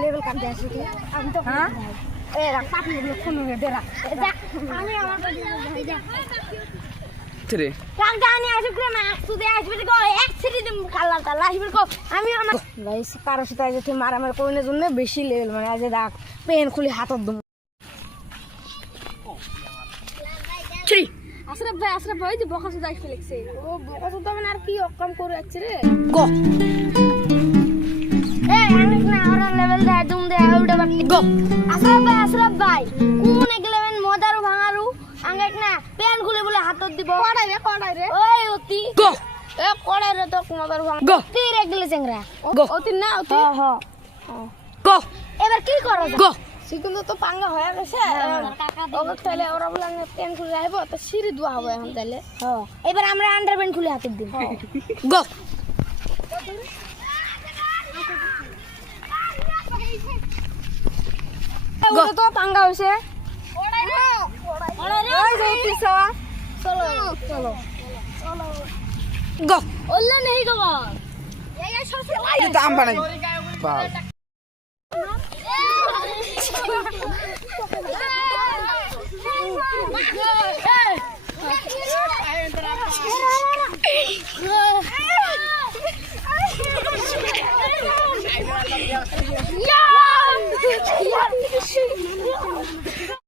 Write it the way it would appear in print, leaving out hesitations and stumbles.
level কাম দেয় আমি তো হ্যাঁ এ রাখ পাপি ফোন দে রাখ আমি আমার রে কালকে আমি আসব করে না সুদে আসবে তো এক সিটি দিম কালা কালা আসবে কো আমি আমার ভাই কারো সাথে আজ তুই মারামারি কোনের জন্য বেশি লেভেল মানে আজ রাখ পেন খুলি হাতত দম ছি আশরাফ ভাই যে বকা সুদা আসবে লাগছে ও বকা সুদা মানে আর কি অকাম করে যাচ্ছে রে গো এ আমি না ওরা লেভেল দেয় তুমি দে উল্টা বাকি গো আশরাফ ভাই কোন এগলেন মদারু ভাঙারু আঙ্গেক না পেন খুলে বলে হাতত দিব কড়াই রে ওই অতি গো এ কড়াই রে তো মদারু ভাঙা গো তীর এগলে চেংরা গো অতি না অতি হ্যাঁ গো এবার কি করো গো সিকুন্দ তো পাঙ্গা হয়ে গেছে ওকে তাহলে ওরা বলে পেন খুলে আইবো তো সিঁড়ি দোয়া হবে এখন তাহলে এবার আমরা আন্ডার প্যান্ট খুলে হাতে দিব গো গো তো পাঙ্গা হইছে ওই যে পিছাওয়া চলো গো ওল্লা নেই গো এই সরষে এটা আম বানাই বাহ